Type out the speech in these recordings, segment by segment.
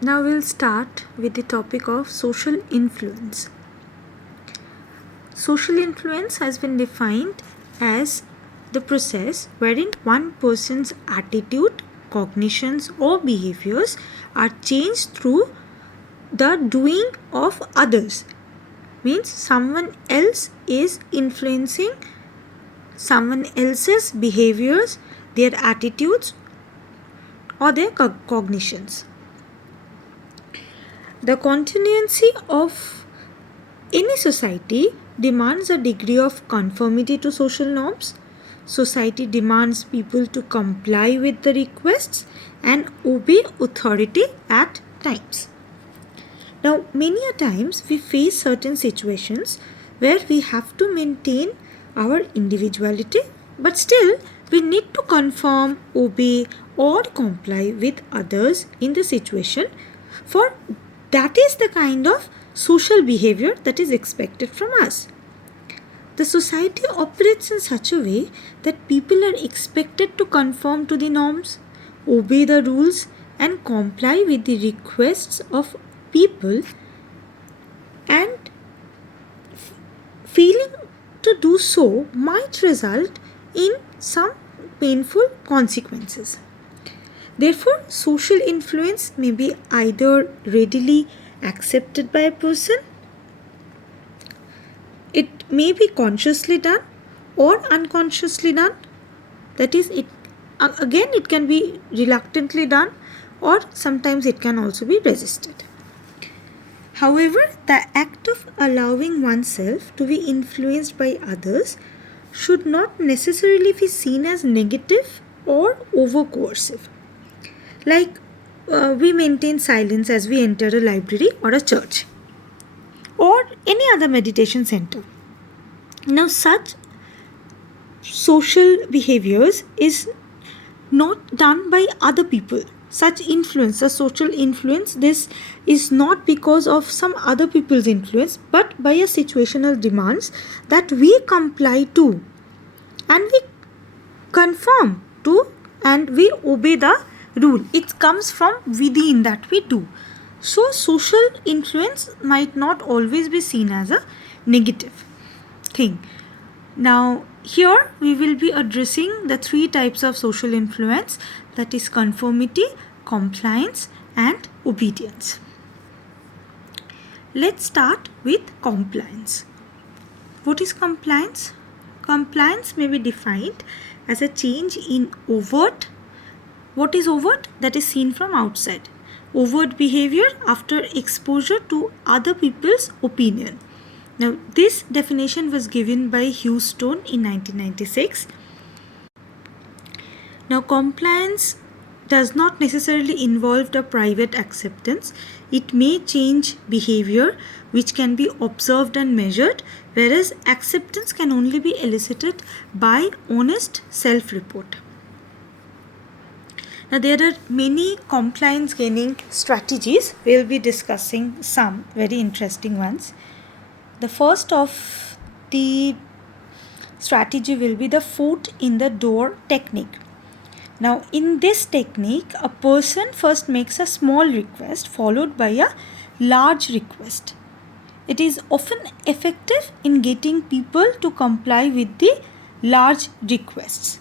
Now we'll start with the topic of social influence. Social influence has been defined as the process wherein one person's attitude, cognitions, or behaviors are changed through the doing of others. Means someone else is influencing someone else's behaviors, their attitudes, or their cognitions. The continuity of any society demands a degree of conformity to social norms. Society demands people to comply with the requests and obey authority at times. Now, many a times we face certain situations where we have to maintain our individuality, but still we need to conform, obey, or comply with others in the situation, for that is the kind of social behavior that is expected from us. The society operates in such a way that people are expected to conform to the norms, obey the rules, and comply with the requests of people, and failing to do so might result in some painful consequences. Therefore, social influence may be either readily accepted by a person, it may be consciously done or unconsciously done. That is, it can be reluctantly done, or sometimes it can also be resisted. However, the act of allowing oneself to be influenced by others should not necessarily be seen as negative or over coercive. Like we maintain silence as we enter a library or a church or any other meditation center. Now, such social behaviors is not done by other people. Such influence, a social influence, this is not because of some other people's influence, but by a situational demands that we comply to and we conform to and we obey the rule. It comes from within that we do. So social influence might not always be seen as a negative thing. Now here we will be addressing the three types of social influence, that is conformity, compliance, and obedience. Let's start with compliance. What is compliance? Compliance may be defined as a change in overt. What is overt? That is seen from outside. Overt behavior after exposure to other people's opinion. Now, this definition was given by Houston in 1996. Now, compliance does not necessarily involve the private acceptance. It may change behavior which can be observed and measured, whereas acceptance can only be elicited by honest self-report. Now, there are many compliance gaining strategies. We will be discussing some very interesting ones. The first of the strategy will be the foot in the door technique. Now, in this technique, a person first makes a small request followed by a large request. It is often effective in getting people to comply with the large requests.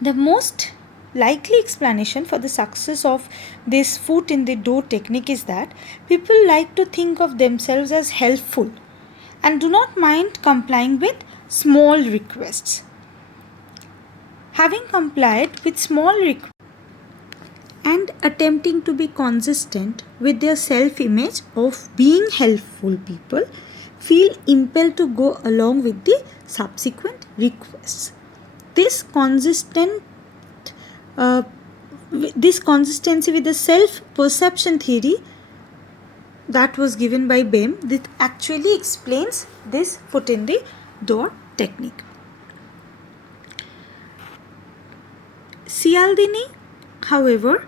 The most likely explanation for the success of this foot in the door technique is that people like to think of themselves as helpful and do not mind complying with small requests. Having complied with small requests and attempting to be consistent with their self-image of being helpful, people feel impelled to go along with the subsequent requests. This consistency with the self-perception theory that was given by Bem, that actually explains this foot in the door technique. Cialdini, however,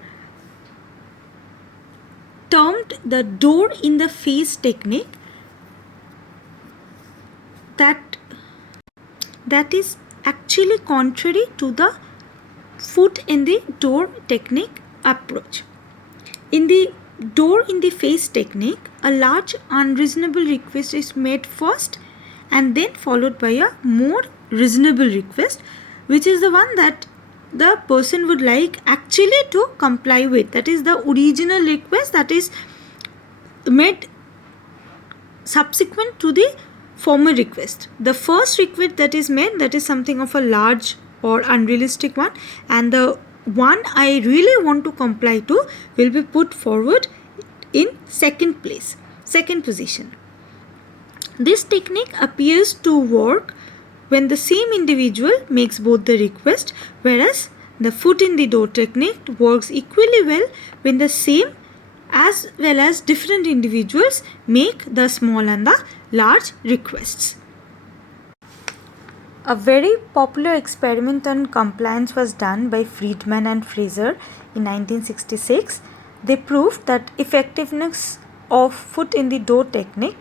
termed the door in the face technique that is actually contrary to the foot in the door technique approach. In the door in the face technique, a large unreasonable request is made first and then followed by a more reasonable request, which is the one that the person would like actually to comply with. That is the original request that is made subsequent to the former request. The first request that is made, that is something of a large or unrealistic one, and the one I really want to comply to will be put forward in second position. This technique appears to work when the same individual makes both the request, whereas the foot in the door technique works equally well when the same as well as different individuals make the small and the large requests. A very popular experiment on compliance was done by Friedman and Fraser in 1966. They proved that effectiveness of foot in the door technique.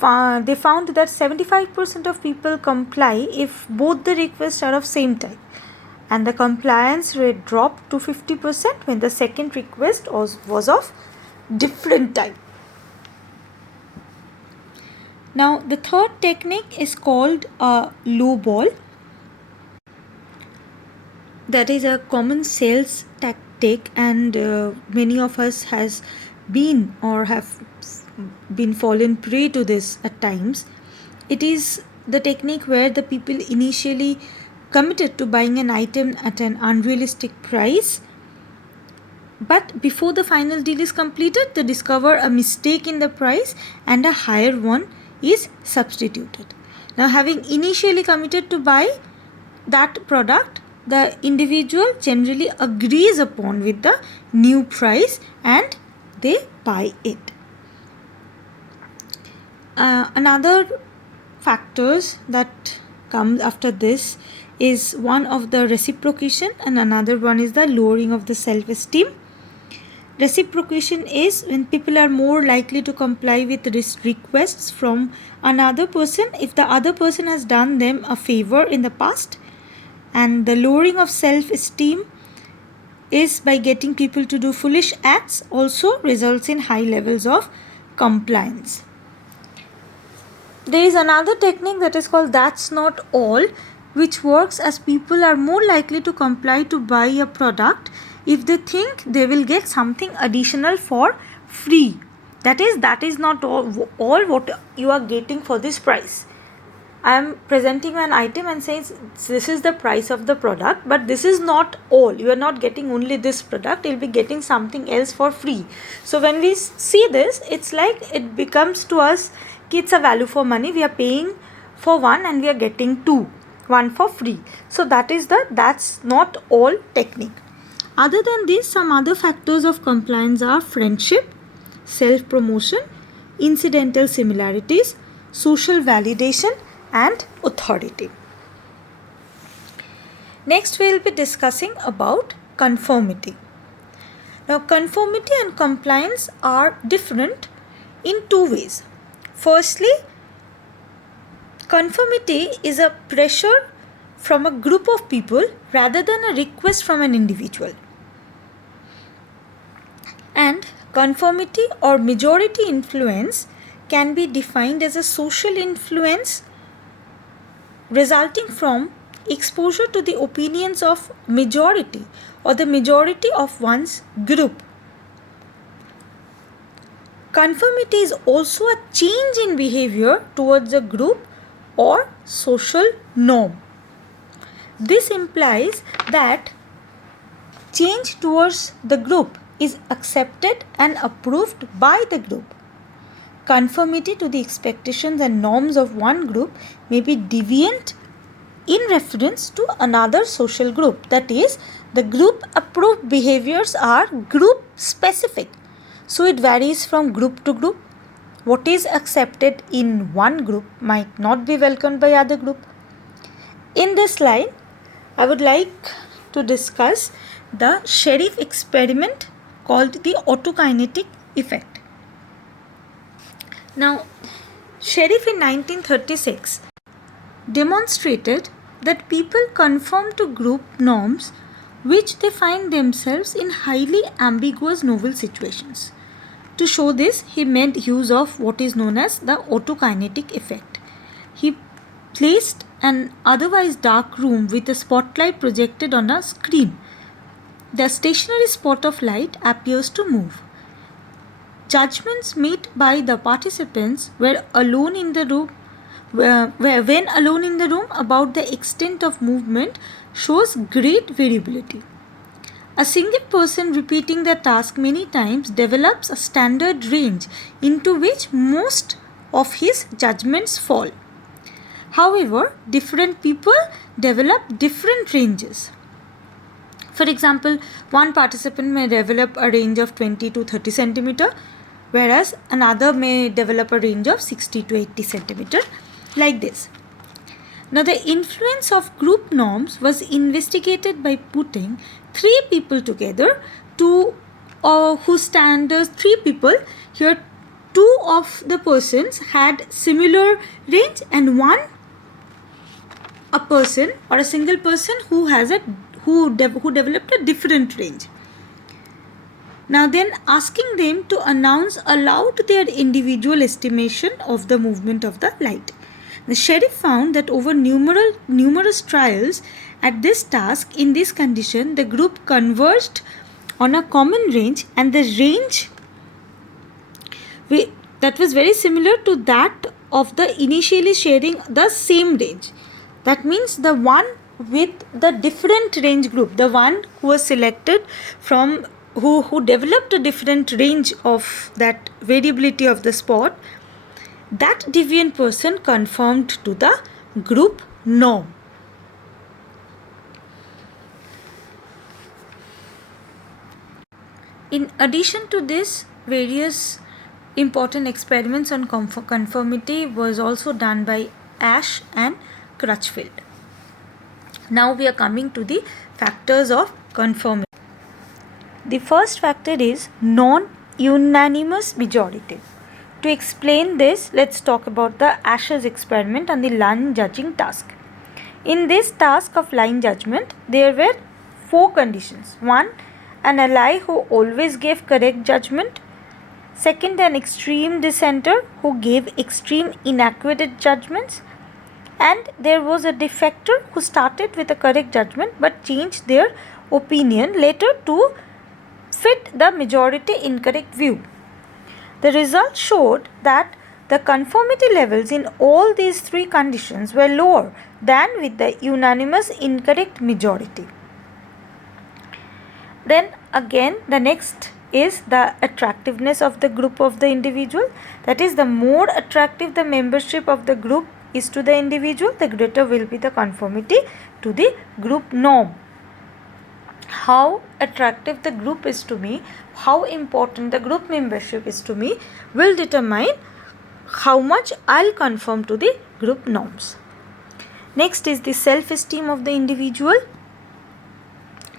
They found that 75% of people comply if both the requests are of same type, and the compliance rate dropped to 50% when the second request was of different type. Now the third technique is called a low ball. That is a common sales tactic, and many of us has been or have been fallen prey to this at times. It is the technique where the people initially committed to buying an item at an unrealistic price, but before the final deal is completed, they discover a mistake in the price and a higher one is substituted. Now, having initially committed to buy that product, the individual generally agrees upon with the new price and they buy it. Another factors that comes after this is one of the reciprocation, and another one is the lowering of the self-esteem. Reciprocation is when people are more likely to comply with requests from another person if the other person has done them a favor in the past. And the lowering of self-esteem is by getting people to do foolish acts, also results in high levels of compliance. There is another technique that is called that's not all, which works as people are more likely to comply to buy a product if they think they will get something additional for free. That is not all what you are getting for this price. I am presenting an item and saying this is the price of the product, but this is not all. You are not getting only this product, you will be getting something else for free. So when we see this, it's like it becomes to us, it's a value for money. We are paying for one and we are getting two, one for free. So that is the that's not all technique. Other than this, some other factors of compliance are friendship, self-promotion, incidental similarities, social validation, and authority. Next, we will be discussing about conformity. Now, conformity and compliance are different in two ways. Firstly, conformity is a pressure from a group of people rather than a request from an individual. And conformity or majority influence can be defined as a social influence resulting from exposure to the opinions of majority or the majority of one's group. Conformity is also a change in behavior towards a group or social norm. This implies that change towards the group is accepted and approved by the group. Conformity to the expectations and norms of one group may be deviant in reference to another social group. That is, the group approved behaviors are group specific. So it varies from group to group. What is accepted in one group might not be welcomed by other group. In this slide, I would like to discuss the sheriff experiment called the autokinetic effect. Now, Sheriff in 1936 demonstrated that people conform to group norms which they find themselves in highly ambiguous novel situations. To show this, he made use of what is known as the autokinetic effect. He placed an otherwise dark room with a spotlight projected on a screen. The stationary spot of light appears to move. Judgments made by the participants were alone in the room when alone in the room about the extent of movement shows great variability. A single person repeating the task many times develops a standard range into which most of his judgments fall. However, different people develop different ranges. For example, one participant may develop a range of 20 to 30 centimeter, whereas another may develop a range of 60 to 80 centimeter, like this. Now, the influence of group norms was investigated by putting three people together, three people here. Two of the persons had similar range, and a person or a single person who developed a different range. Now then, asking them to announce aloud their individual estimation of the movement of the light. The sheriff found that over numerous trials at this task in this condition, the group converged on a common range, and the range that was very similar to that of the initially sharing the same range. That means the one with the different range group, the one who was selected from who developed a different range of that variability of the spot, that deviant person conformed to the group norm. In addition to this, various important experiments on conformity was also done by Ash and Crutchfield. Now we are coming to the factors of conformity. The first factor is non-unanimous majority. To explain this, let's talk about the Ash's experiment and the line judging task. In this task of line judgment, there were 4 conditions. 1. An ally who always gave correct judgment. Second, an extreme dissenter who gave extreme inaccurate judgments. And there was a defector who started with a correct judgment but changed their opinion later to fit the majority incorrect view. The results showed that the conformity levels in all these 3 conditions were lower than with the unanimous incorrect majority. Then again, the next is the attractiveness of the group of the individual. That is, the more attractive the membership of the group is to the individual, the greater will be the conformity to the group norm. How attractive the group is to me, how important the group membership is to me, will determine how much I'll conform to the group norms. Next is the self-esteem of the individual.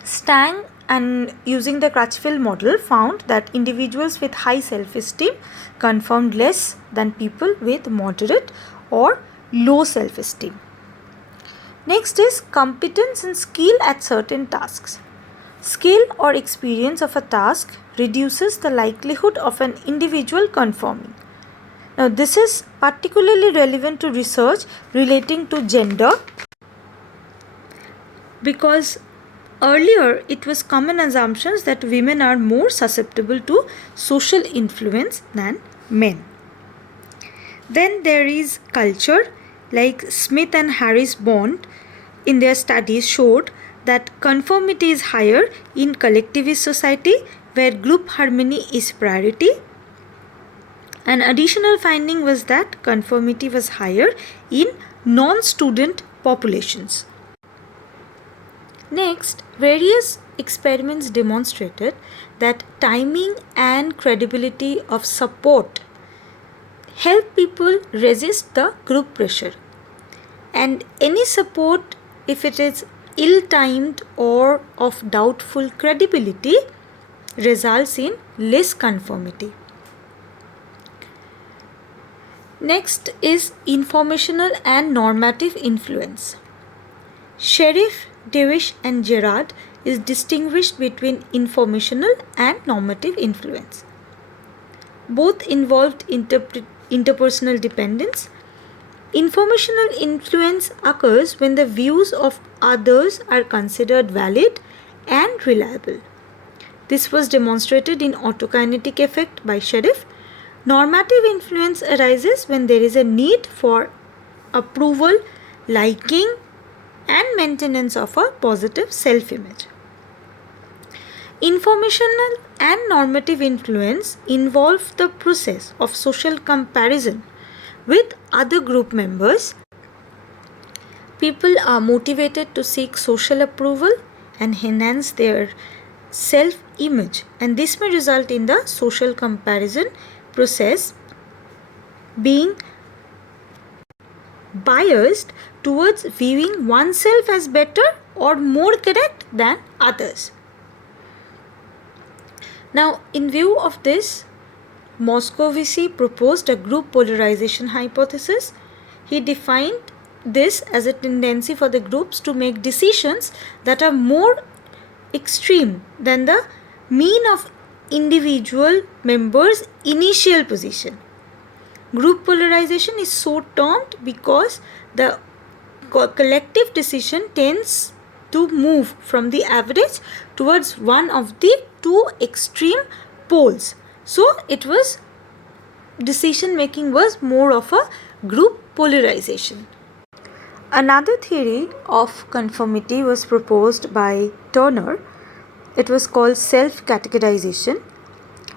Stang and using the Crutchfield model found that individuals with high self-esteem conformed less than people with moderate or low self-esteem. Next is competence and skill at certain tasks. Skill or experience of a task reduces the likelihood of an individual conforming. Now, this is particularly relevant to research relating to gender, because earlier it was common assumptions that women are more susceptible to social influence than men. Then there is culture, like Smith and Harris Bond in their studies showed that conformity is higher in collectivist society where group harmony is priority. An additional finding was that conformity was higher in non-student populations. Next, various experiments demonstrated that timing and credibility of support help people resist the group pressure, and any support, if it is ill-timed or of doubtful credibility, results in less conformity. Next is informational and normative influence. Sheriff, Dewish and Gerard is distinguished between informational and normative influence. Both involved interpersonal dependence. Informational influence occurs when the views of others are considered valid and reliable. This was demonstrated in autokinetic effect by Sheriff. Normative influence arises when there is a need for approval, liking, and maintenance of a positive self-image. Informational and normative influence involve the process of social comparison with other group members. People are motivated to seek social approval and enhance their self-image, and this may result in the social comparison process being biased towards viewing oneself as better or more correct than others. Now, in view of this, Moscovici proposed a group polarization hypothesis. He defined this as a tendency for the groups to make decisions that are more extreme than the mean of individual members' initial position. Group polarization is so termed because the collective decision tends to move from the average towards one of the two extreme poles. So decision making was more of a group polarization. Another theory of conformity was proposed by Turner. It was called self-categorization.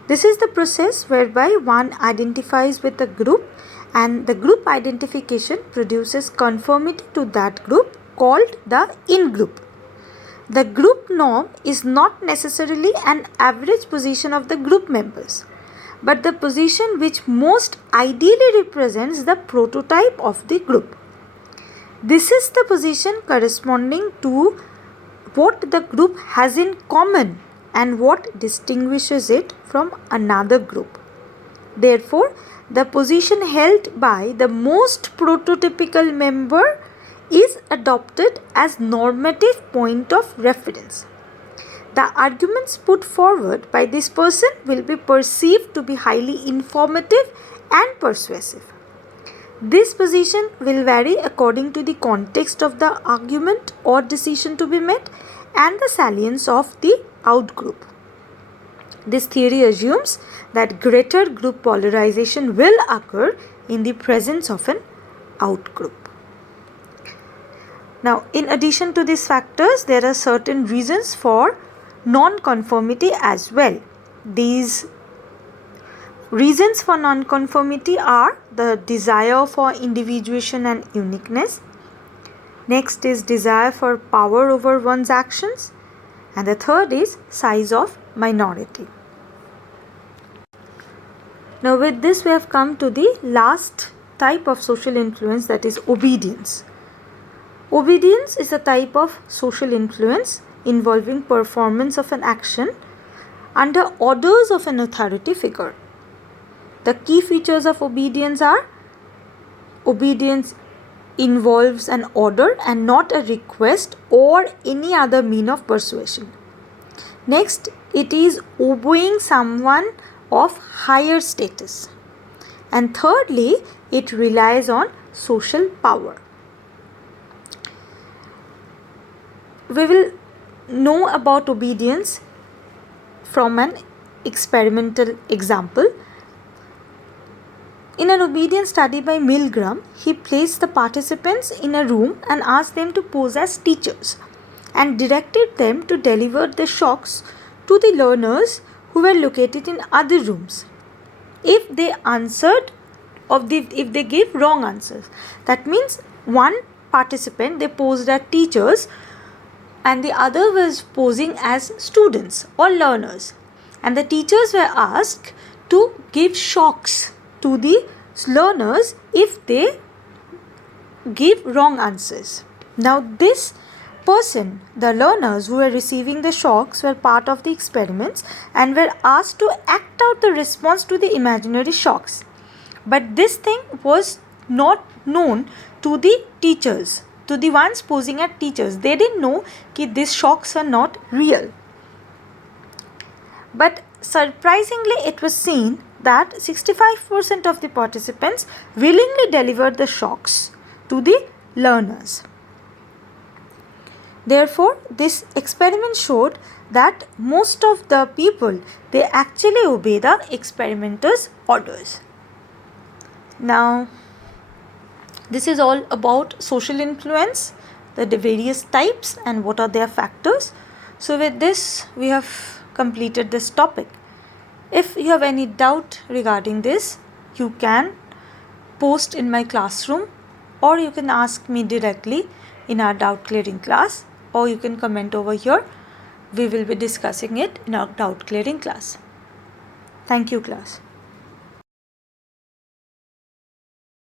This is the process whereby one identifies with a group and the group identification produces conformity to that group called the in-group. The group norm is not necessarily an average position of the group members, but the position which most ideally represents the prototype of the group. This is the position corresponding to what the group has in common and what distinguishes it from another group. Therefore, the position held by the most prototypical member is adopted as normative point of reference. The arguments put forward by this person will be perceived to be highly informative and persuasive. This position will vary according to the context of the argument or decision to be made and the salience of the outgroup. This theory assumes that greater group polarization will occur in the presence of an outgroup. Now, in addition to these factors, there are certain reasons for non-conformity as well. These reasons for non-conformity are the desire for individuation and uniqueness. Next is desire for power over one's actions. And the third is size of minority. Now, with this, we have come to the last type of social influence, that is obedience. Obedience is a type of social influence involving performance of an action under orders of an authority figure. The key features of obedience are: obedience involves an order and not a request or any other mean of persuasion. Next, it is obeying someone of higher status. And thirdly, it relies on social power. We will know about obedience from an experimental example. In an obedience study by Milgram, he placed the participants in a room and asked them to pose as teachers and directed them to deliver the shocks to the learners who were located in other rooms. If they gave wrong answers, that means one participant, they posed as teachers and the other was posing as students or learners, and the teachers were asked to give shocks to the learners if they give wrong answers. Now, this person, the learners who were receiving the shocks, were part of the experiments and were asked to act out the response to the imaginary shocks. But this thing was not known to the teachers, to the ones posing as teachers. They didn't know that these shocks are not real. But surprisingly, it was seen that 65% of the participants willingly delivered the shocks to the learners. Therefore, this experiment showed that most of the people, they actually obey the experimenter's orders. Now, this is all about social influence, the various types and what are their factors. So with this, we have completed this topic. If you have any doubt regarding this, you can post in my classroom, or you can ask me directly in our doubt clearing class, or you can comment over here. We will be discussing it in our doubt clearing class. Thank you, class.